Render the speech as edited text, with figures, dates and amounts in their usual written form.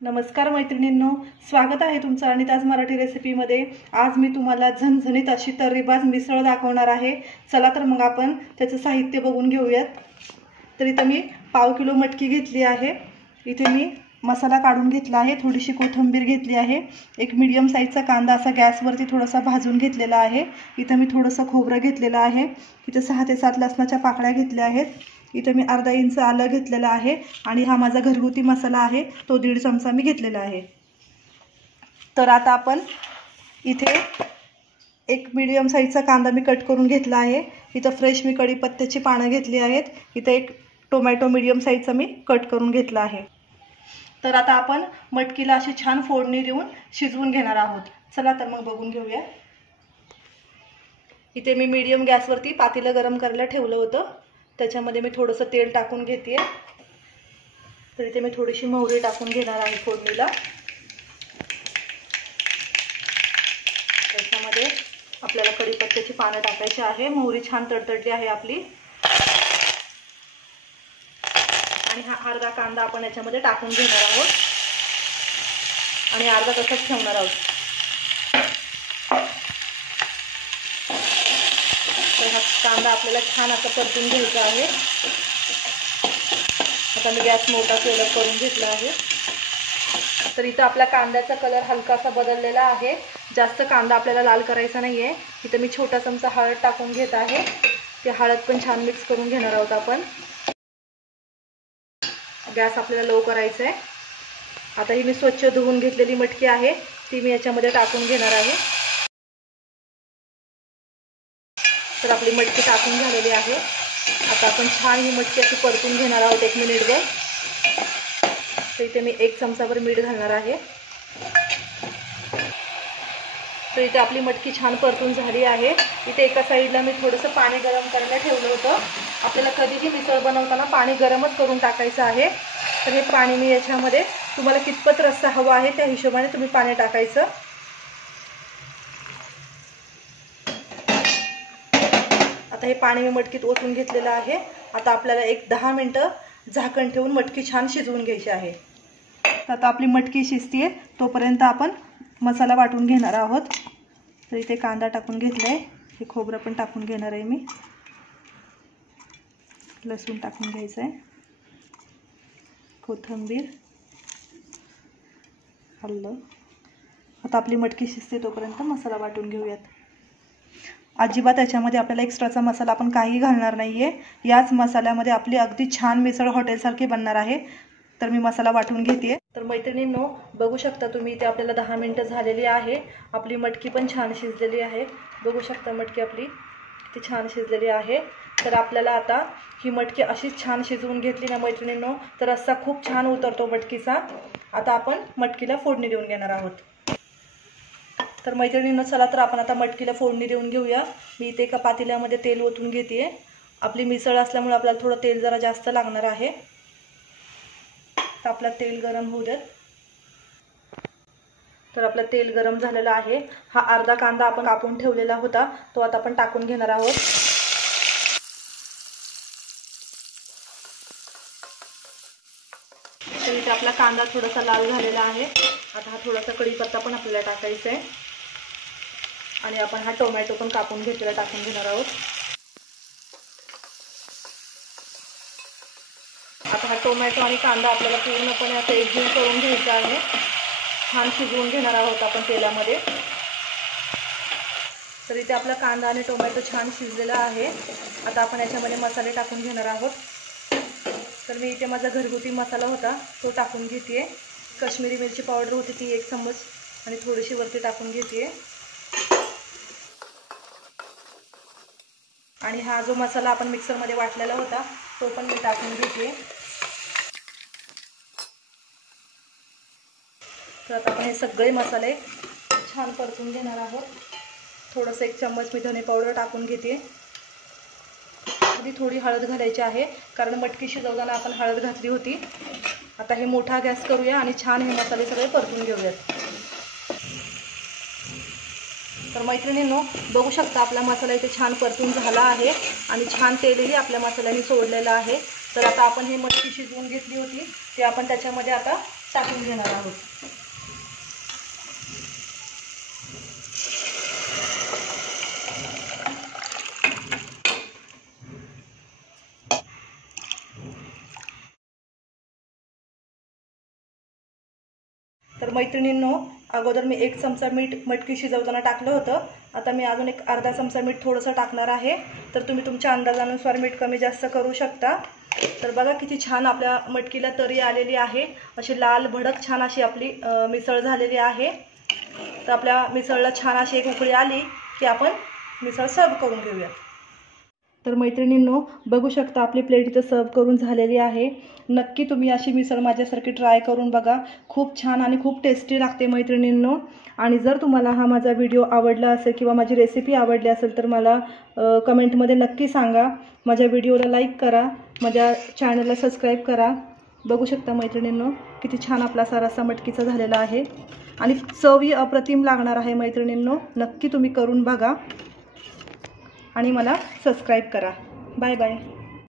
नमस्कार मैत्रिणींनो, स्वागत आहे तुमचं अनिताज मराठी रेसिपीमध्ये। आज मी तुम्हाला झणझणीत अशी तर्रीबाज मिसळ दाखवणार आहे। चला तर मग आपण त्याचं साहित्य बघून घेऊयात। तर इथे मी पाव किलो मटकी घेतली आहे। इथे मी मसाला काढून घेतला आहे, थोडीशी कोथिंबीर घेतली आहे, एक मीडियम साईजचा कांदा असा गॅसवरती थोडासा भाजून घेतलेला आहे। इथे मी थोडंसं खोबरं घेतलेलं आहे। इथे 6 ते 7 लसणाच्या पाकळ्या घेतल्या आहेत। इथे मी अर्धा इंच आलं घेतलेलं आहे आणि हा माझा घरगुती मसाला आहे, तो 1.5 चमचा मी घेतलेला आहे। तर आता आपण इथे एक मीडियम साईजचा कांदा मी कट करून घेतला आहे। इथे फ्रेश मी कढीपत्त्याची पानं घेतली आहेत। इथे एक टोमॅटो मीडियम साईजचा मी कट करून घेतला आहे। तर आता आपण मटकीला अशी छान फोडणी देऊन शिजवून घेणार आहोत। चला तर मग बघून घेऊया। इथे मी मीडियम गॅसवरती पातेलं गरम करायला ठेवलं होतं, त्याच्यामध्ये मी थोडंसं तेल टाकून घेते। तर इथे मी थोडीशी मोहरी टाकून घेणार आहे फोडणीला। त्याच्यामध्ये आपल्याला कढीपत्त्याची पानं टाकायची आहे। मोहरी छान तडतडली आहे आपली आणि हा अर्धा कांदा आपण याच्यामध्ये टाकून घेणार आहोत आणि अर्धा तसंच ठेवणार आहोत। तर हा कांदा आपल्याला छान असा परतून घ्यायचा आहे। आता मी गॅस मोठा करून घेतला आहे। तर इथं आपला कांद्याचा कलर हलकासा बदललेला आहे, जास्त कांदा आपल्याला लाल करायचा नाहीये। इथं मी छोटा चमचा हळद टाकून घेत आहे। ते हळद पण छान मिक्स करून घेणार आहोत आपण। गॅस आपल्याला लो करायचा आहे। आता ही मी स्वच्छ धुवून घेतलेली मटकी आहे, ती मी याच्यामध्ये टाकून घेणार आहे। तर आपली मटकी टाकून झालेली आहे। आता आपण छान ही मटकी अशी परतून घेणार आहोत 1 मिनिटभर। तर इथे मी 1 चमचाभर मीठ घालणार आहे। तर इथे आपली मटकी छान परतून झाली आहे। इथे एका साईडला मी थोडंसं पाणी गरम करायला ठेवलं होतं। आपल्याला कधीही मिसळ बनवताना पाणी गरमच करून टाकायचं आहे। तर हे पाणी मी याच्यामध्ये, तुम्हाला कितपत रस्सा हवा आहे त्या हिशोबाने तुम्ही पाणी टाकायचं। आता हे पाणी मी मटकीत ओतून घेतलेलं आहे। आता आपल्याला एक 10 मिनिटं झाकण ठेवून मटकी छान शिजवून घ्यायची आहे। आता आपली मटकी शिजते, तोपर्यंत आपण मसाला वाटून घेणार आहोत। तर इथे कांदा टाकून घेतलाय, हे खोबरं पण टाकून घेणार आहे मी, लसूण टाकून घ्यायचं आहे, कोथिंबीर, आलं। आता आपली मटकी शिजते तोपर्यंत मसाला वाटून घेऊयात। अजिबात याच्यामध्ये आपल्याला एक्स्ट्राचा मसाला आपण काही घालणार नाहीये। याच मसाल्यामध्ये आपली अगदी छान मिसळ हॉटेलसारखी बनणार आहे। तर मी मसाला वाटून घेते। तर मैत्रिणींनो, बघू शकता तुम्ही इथे आपल्याला 10 मिनिटं झालेली आहे। आपली मटकी पण छान शिजलेली आहे। बघू शकता मटकी आपली किती छान शिजलेली आहे। तर आपल्याला आता ही मटकी अशीच छान शिजवून घेतली ना मैत्रिणींनो, तर रस्सा खूप छान उतरतो मटकीचा। आता आपण मटकीला फोडणी देऊन घेणार आहोत। तर मैत्रिणींनो, चला तर आपण आता मटकीला फोडणी देऊन घेऊया। मी इथे एका पातेल्यामध्ये तेल ओतून घेते। आपली मिसळ असल्यामुळे आपल्याला थोडं तेल जरा जास्त लागणार आहे। तर आपलं तेल गरम होऊ देत। तर आपलं तेल गरम झालेलं आहे। हा अर्धा कांदा आपण कापून ठेवलेला होता, तो आता आपण टाकून घेणार आहोत। तर इथे आपला कांदा थोडासा लाल झालेला आहे। आता हा थोडासा कढीपत्ता पण आपल्याला टाकायचा आहे आणि आपण हा टोमॅटो पण कापून घेतलेला टाकून घेणार आहोत। आता हा टोमॅटो आणि कांदा आपल्याला पूर्णपणे असं एकजीव करून घ्यायचा आहे। छान शिजवून घेणार आहोत आपण तेलामध्ये। तर इथे आपला कांदा आणि टोमॅटो छान शिजलेला आहे। आता आपण याच्यामध्ये मसाले टाकून घेणार आहोत। तर मी इथे माझा घरगुती मसाला होता, तो टाकून घेते। काश्मीरी मिरची पावडर होती ती 1 चम्मच आणि थोडीशी वरती टाकून घेते। आणि हा जो मसाला आपण मिक्सरमध्ये वाटलेला होता, तो पण मी टाकून घेते। तर आता आपण हे सगळे मसाले छान परतून घेणार आहोत। थोडंसं 1 चम्मच मी धने पावडर टाकून घेते। आधी थोडी हळद घालायची आहे, कारण मटकी शिजवताना आपण हळद घातली होती। आता हे मोठा गॅस करूया आणि छान हे मसाले सगळे परतून घेऊयात। तर मैत्रिणींनो, बघू शकता आपला मसाला इथे छान परतून झाला आहे आणि छान तेलही आपल्या मसाल्याने सोडलेलं आहे। तर आता आपण ही मटकी शिजवून घेतली होती, ती आपण त्याच्यामध्ये आता टाकून घेणार आहोत. तर मैत्रिणींनो, अगोदर मी 1 चमचा मीठ मटकी शिजवताना टाकलं होतं. आता मी अजून एक अर्धा चमचा मीठ थोडंसं टाकणार आहे. तर तुम्ही तुमच्या अंदाजानुसार मीठ कमी जास्त करू शकता. तर बघा किती छान आपल्या मटकीला तरी आलेली आहे. अशी लाल भडक छान अशी आपली मिसळ झालेली आहे. तर आपल्या मिसळला छान अशी एक उकळी आली की आपण मिसळ सर्व करून घेऊया. तर मैत्रिणींनो, बघू शकता आपली प्लेट इथं सर्व करून झालेली आहे. नक्की तुम्ही अशी मिसळ माझ्यासारखी ट्राय करून बघा. खूप छान आणि खूप टेस्टी लागते मैत्रिणींनो. आणि जर तुम्हाला हा माझा व्हिडिओ आवडला असेल किंवा माझी रेसिपी आवडली असेल तर मला कमेंटमध्ये नक्की सांगा. माझ्या व्हिडिओला लाईक करा, माझ्या चॅनलला सबस्क्राईब करा. बघू शकता मैत्रिणींनो, किती छान आपला असा रस्सा मटकीचा झालेला आहे आणि चवही अप्रतिम लागणार आहे मैत्रिणींनो. नक्की तुम्ही करून बघा आणि मला सबस्क्राईब करा. Bye bye.